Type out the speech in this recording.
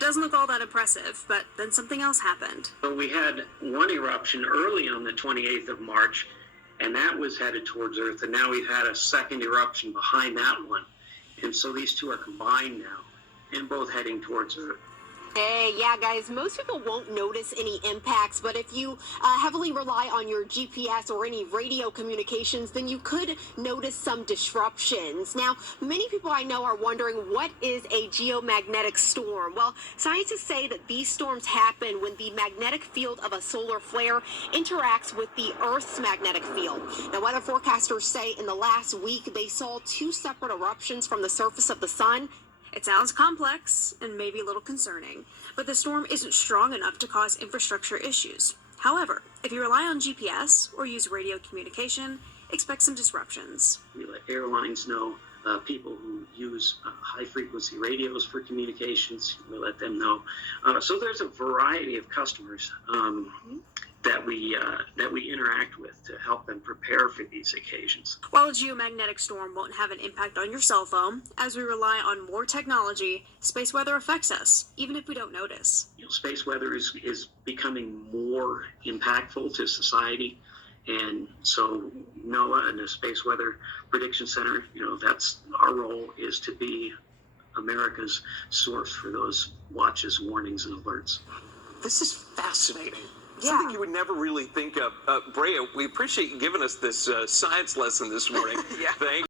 It doesn't look all that impressive, but then something else happened. So we had one eruption early on the 28th of March, and that was headed towards Earth. And now we've had a second eruption behind that one. And so these two are combined now and both heading towards Earth. Hey, yeah, guys, most people won't notice any impacts, but if you heavily rely on your GPS or any radio communications, then you could notice some disruptions. Now, many people I know are wondering, what is a geomagnetic storm? Well, scientists say that these storms happen when the magnetic field of a solar flare interacts with the Earth's magnetic field. Now, weather forecasters say in the last week they saw two separate eruptions from the surface of the sun. It sounds complex and maybe a little concerning, but the storm isn't strong enough to cause infrastructure issues. However, if you rely on GPS or use radio communication, expect some disruptions. We let airlines know, people who use high-frequency radios for communications, we let them know. So there's a variety of customers that we interact with to help them prepare for these occasions. While a geomagnetic storm won't have an impact on your cell phone, as we rely on more technology, space weather affects us, even if we don't notice. Space weather is becoming more impactful to society. And so NOAA and the Space Weather Prediction Center, that's our role, is to be America's source for those watches, warnings, and alerts. This is fascinating. Yeah. Something you would never really think of. Brea, we appreciate you giving us this science lesson this morning. Yeah. Thanks.